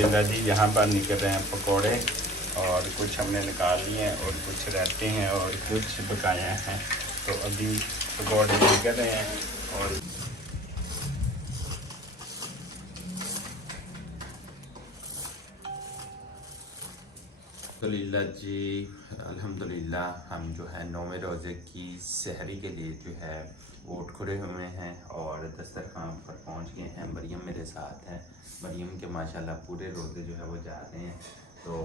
अल्हम्दुलिल्लाह जी यहाँ पर निकल रहे हैं पकोड़े, और कुछ हमने निकाल लिए हैं और कुछ रहते हैं और कुछ बकाया हैं। तो अभी पकोड़े निकल रहे हैं। और अल्हम्दुलिल्लाह जी, अल्हम्दुलिल्लाह हम जो है 9वें रोज़े की सहरी के लिए जो है उठ खड़े हुए हैं और दस्तरखान पर पहुंच गए हैं। मरियम मेरे साथ है। मरियम के माशाल्लाह पूरे रोज़े जो है वो जा रहे हैं। तो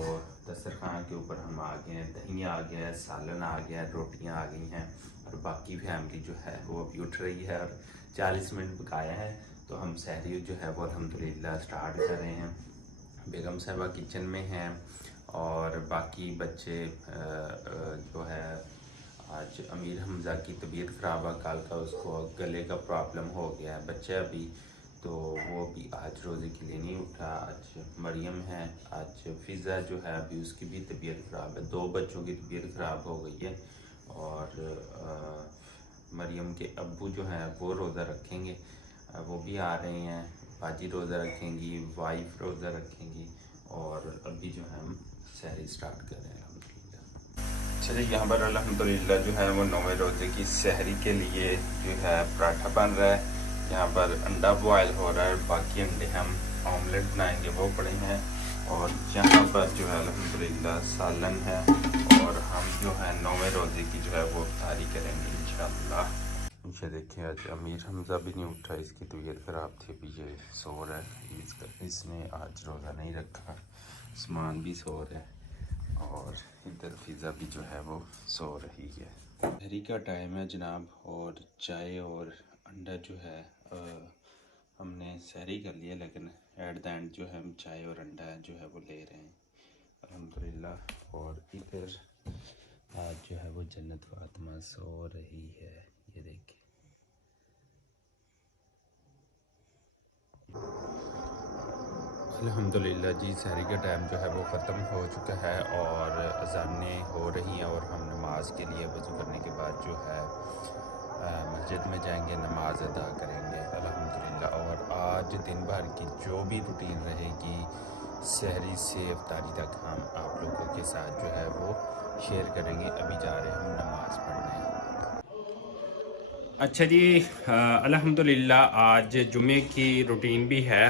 दस्तरखान के ऊपर हम आ गए हैं, दही आ गया है, सालन आ गया है, रोटियां आ गई हैं और बाकी फैमिली जो है वो अभी उठ रही है और 40 मिनट बकाया है। तो हम सहरी जो है वो अल्हम्दुलिल्लाह स्टार्ट कर रहे हैं। बेगम साहिबा किचन में हैं और बाकी बच्चे जो है, आज अमीर हमज़ा की तबीयत ख़राब है, कल का उसको गले का प्रॉब्लम हो गया है बच्चा अभी, तो वो भी आज रोज़े के लिए नहीं उठा। आज मरियम है, आज फ़िज़ा जो है अभी उसकी भी तबीयत ख़राब है, 2 बच्चों की तबीयत ख़राब हो गई है। और मरियम के अब्बू जो हैं वो रोज़ा रखेंगे, वो भी आ रहे हैं। बाजी रोज़ा रखेंगी, वाइफ रोज़ा रखेंगी और अभी जो है हम सहरी स्टार्ट कर रहे हैं अल्हम्दुलिल्लाह। चलिए यहाँ पर अल्हम्दुलिल्लाह जो है वो 9वें रोज़े की सहरी के लिए जो है पराठा बन रहा है। यहाँ पर अंडा बॉयल हो रहा है, बाकी अंडे हम ऑमलेट बनाएंगे वो पड़े हैं। और यहाँ पर जो है अल्हम्दुलिल्लाह सालन है और हम जो है 9वें रोज़े की जो है वो इफ्तारी करेंगे इंशाअल्लाह। मुझे देखिए आज अमीर हमज़ा भी नहीं उठा, इसकी तबीयत ख़राब थी, अभी ये सो रहा है। इसने आज रोज़ा नहीं रखा, उस्मान भी सो रहा है और इधर फ़िज़ा भी जो है वो सो रही है। सहरी का टाइम है जनाब, और चाय और अंडा जो है हमने सहरी कर लिया, लेकिन एट द एंड जो है हम चाय और अंडा जो है वो ले रहे हैं अल्हम्दुलिल्लाह। और इधर आज जो है वो जन्नत फातिमा सो रही है, ये देखिए। अल्हम्दुलिल्लाह जी सहरी का टाइम जो है वो ख़त्म हो चुका है और अज़ानें हो रही हैं और हम नमाज के लिए वज़ू करने के बाद जो है मस्जिद में जाएंगे, नमाज अदा करेंगे अल्हम्दुलिल्लाह। और आज दिन भर की जो भी रूटीन रहेगी सहरी से इफ्तारी तक हम आप लोगों के साथ जो है वो शेयर करेंगे। अभी जा रहे हैं हम नमाज़ पढ़ने। अच्छा जी, अल्हम्दुलिल्लाह आज जुमे की रूटीन भी है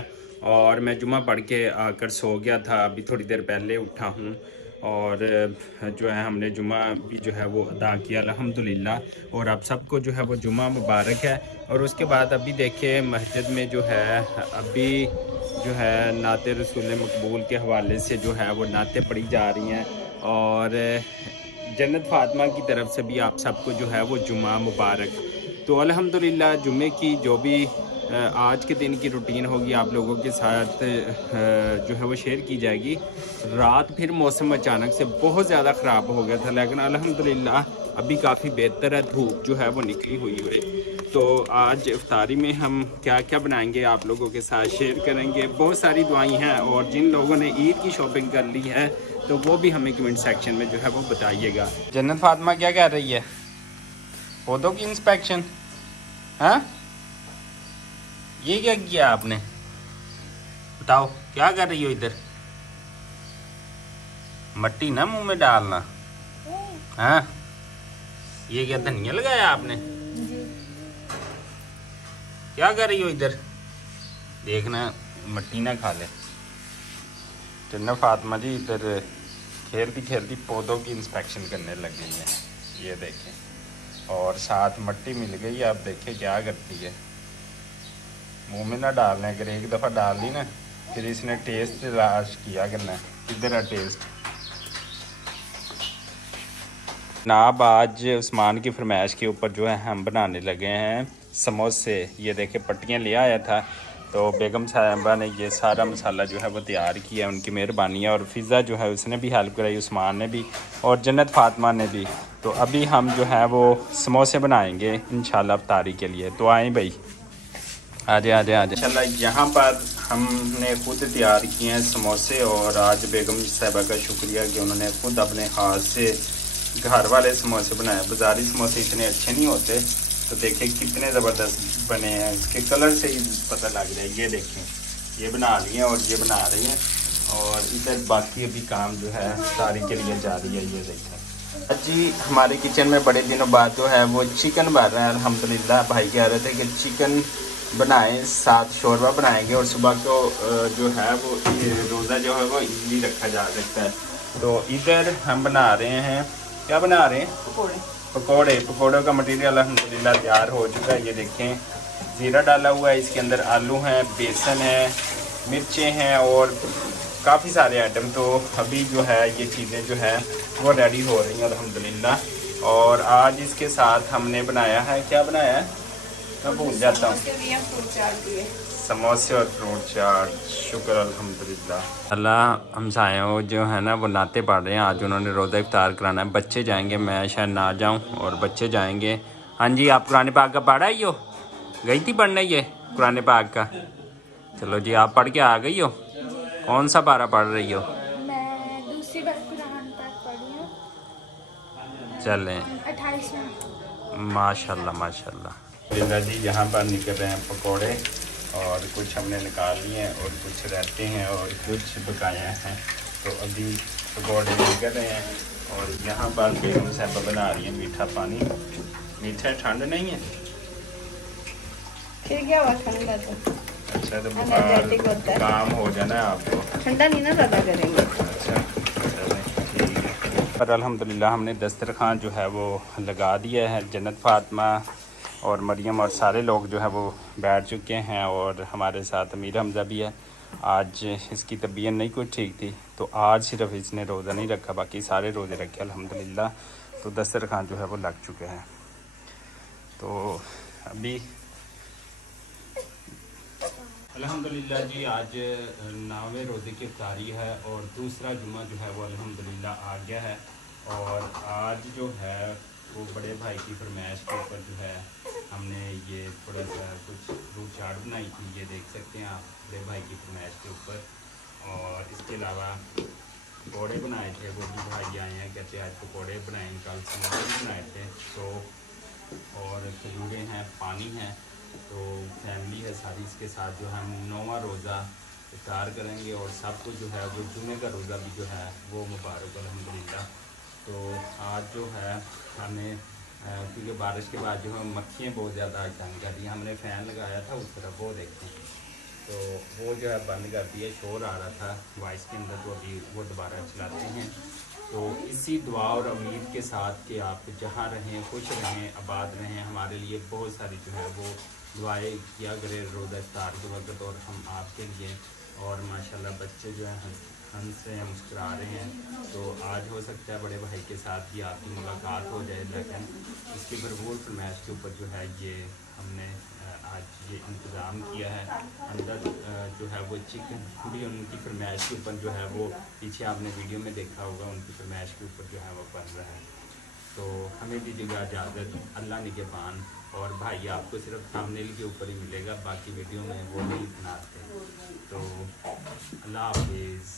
और मैं जुमा पढ़ के आकर सो गया था, अभी थोड़ी देर पहले उठा हूँ और जो है हमने जुमा भी जो है वो अदा किया अल्हम्दुलिल्लाह। और आप सबको जो है वो जुमा मुबारक है। और उसके बाद अभी देखिए मस्जिद में जो है अभी जो है नाते रसूल मकबूल के हवाले से जो है वो नाते पढ़ी जा रही हैं और जन्नत फातिमा की तरफ से भी आप सबको जो है वो जुमा मुबारक। तो अल्हम्दुलिल्लाह जुमे की जो भी आज के दिन की रूटीन होगी आप लोगों के साथ जो है वो शेयर की जाएगी। रात फिर मौसम अचानक से बहुत ज़्यादा ख़राब हो गया था, लेकिन अल्हम्दुलिल्लाह अभी काफ़ी बेहतर है, धूप जो है वो निकली हुई है। तो आज इफ्तारी में हम क्या क्या बनाएंगे आप लोगों के साथ शेयर करेंगे। बहुत सारी दुआएं हैं और जिन लोगों ने ईद की शॉपिंग कर ली है तो वो भी हमें कमेंट सेक्शन में जो है वो बताइएगा। जन्नत फातिमा क्या कर रही है? पौधों की इंस्पेक्शन? हाँ, ये क्या किया आपने? बताओ क्या कर रही हो इधर? मट्टी ना मुंह में डालना। हाँ, ये क्या धनिया लगाया आपने? क्या कर रही हो इधर? देखना मट्टी ना खा ले। जन्नत फातिमा जी इधर खेलती खेलती पौधों की इंस्पेक्शन करने लग गई है, ये देखें। और साथ मट्टी मिल गई, आप देखें क्या करती है। मुंह में ना डालना, अगर एक दफ़ा डाल दी ना फिर इसने टेस्ट तलाश किया करना। इधर है टेस्ट। जनाब आज उस्मान की फरमाइश के ऊपर जो है हम बनाने लगे हैं समोसे। ये देखे पट्टियाँ ले आया था, तो बेगम साहिबा ने ये सारा मसाला जो है वो तैयार किया, उनकी मेहरबानी है। और फ़िज़ा जो है उसने भी हेल्प कराई, उस्मान ने भी और जन्नत फातिमा ने भी। तो अभी हम जो है वो समोसे बनाएंगे इंशाल्लाह इफ्तारी के लिए। तो आएँ भाई, आजे आजे आजे। इंशाल्लाह यहाँ पर हमने खुद तैयार किए हैं समोसे। और आज बेगम साहिबा का शुक्रिया कि उन्होंने खुद अपने हाथ से घर वाले समोसे बनाए। बाज़ारी समोसे इतने अच्छे नहीं होते, तो देखें कितने ज़बरदस्त बने हैं, इसके कलर से ही पता लग रहा है। ये देखें, ये बना लिए और ये बना रही हैं। और इधर बाकी अभी काम जो है सारी के लिए जा रही है। ये देखें जी, हमारे किचन में बड़े दिनों बाद जो है वो चिकन बन रहा है अल्हम्दुलिल्लाह। भाई कह रहे थे कि चिकन बनाएं, साथ शोरबा बनाएंगे और सुबह को जो है वो रोज़ा जो है वो इजली रखा जा सकता है। तो इधर हम बना रहे हैं, क्या बना रहे हैं? पकौड़ों का मटेरियल अल्हम्दुलिल्लाह तैयार हो चुका है। ये देखें, ज़ीरा डाला हुआ है, इसके अंदर आलू हैं, बेसन है, मिर्चें हैं और काफ़ी सारे आइटम। तो अभी जो है ये चीज़ें जो है वो रेडी हो रही हैं अल्हम्दुलिल्लाह। और आज इसके साथ हमने बनाया है, क्या बनाया है मैं भूल जाता हूँ, समोसे और फ्रूट चाट। शुक्र अल्हम्दुलिल्लाह। अल्लाह हमसायों जो है ना वो नाते पढ़ रहे हैं। आज उन्होंने रोज़ा इफ्तार कराना है। बच्चे जाएंगे, मैं शायद ना जाऊँ और बच्चे जाएंगे। हाँ जी, आप कुरान पाक का पढ़ा ही हो? गई थी पढ़ने ये कुरान पाक का? चलो जी, आप पढ़ के आ गई हो? कौन सा पारा पढ़ रही हो? मैं दूसरी बार कुरान पाक पढ़ी हूँ। चलें, 28वां। माशाल्लाह माशाल्लाह। बिल्ला जी यहाँ पर निकल रहे हैं पकोड़े, और कुछ हमने निकाल लिए हैं और कुछ रहते हैं और कुछ बकाया हैं। तो अभी पकोड़े निकल रहे हैं और यहाँ पर बेगम साहबा बना रही है मीठा पानी। मीठा ठंड नहीं है? फिर क्या हुआ ठंडा तो? अच्छा, तो एनर्जेटिक होता है। काम हो जाना है आपको। ठंडा नहीं ना ज़्यादा करेंगे। अच्छा चलें, ठीक है। पर अल्हम्दुलिल्लाह हमने दस्तरखान जो है वो लगा दिया है। जन्नत फातिमा और मरियम और सारे लोग जो है वो बैठ चुके हैं और हमारे साथ अमीर हमज़ा भी है। आज इसकी तबीयत नहीं कुछ ठीक थी, तो आज सिर्फ इसने रोज़ा नहीं रखा, बाकी सारे रोज़े रखे अल्हम्दुलिल्लाह। तो दस्तरखान जो है वो लग चुके हैं। तो अभी अल्हम्दुलिल्लाह जी आज 9वें रोज़े की इफ्तारी है और दूसरा जुम्मा जो है वो अल्हम्दुलिल्लाह आ गया है। और आज जो है वो बड़े भाई की फरमाइश के ऊपर जो है हमने ये थोड़ा सा कुछ फ्रूट चाट बनाई थी। ये देख सकते हैं आप, बड़े भाई की फरमाइश के ऊपर। और इसके अलावा पकौड़े बनाए थे, वो भी भाई आए हैं, कहते आज पकौड़े बनाए, कल समोसे बनाए थे। तो और खजूरें हैं, पानी है। तो फैमिली है सारी, इसके साथ जो हम 9वां रोज़ा इफ्तार करेंगे और सबको जो है वो जुमे का रोज़ा भी जो है वो मुबारक अल्हम्दुलिल्लाह। तो आज जो है हमें क्योंकि बारिश के बाद जो है मक्खियाँ बहुत ज़्यादा तंग कर रही हैं। हमने फ़ैन लगाया था उस तरफ, वो देखें, तो वो जो है बंद कर दिया, शोर आ रहा था वॉइस के अंदर, तो अभी वो दोबारा चलाते हैं। तो इसी दुआ और उम्मीद के साथ कि आप जहाँ रहें खुश रहें, आबाद रहें। हमारे लिए बहुत सारी जो है वो दुआएं किया करें रोज़ा इफ्तार के वक्त, और हम आपके लिए। और माशाल्लाह बच्चे जो हैं हंस रहे हैं, मुस्कुरा रहे हैं। तो आज हो सकता है बड़े भाई के साथ भी आपकी मुलाकात हो जाए, लेकिन इसकी भरपूर फरमाइश के ऊपर जो है ये हमने आज ये इंतज़ाम किया है। अंदर जो है वो चिकन भी उनकी फरमाइश के ऊपर जो है वो पीछे आपने वीडियो में देखा होगा, उनकी फरमाइश के ऊपर जो है वो बन रहा है। तो हमें दीजिएगा इजाज़त, अल्लाह निगहबान। और भाई आपको सिर्फ थंबनेल के ऊपर ही मिलेगा, बाकी वीडियो में वो नहीं बनाते। तो अल्लाह हाफिज़।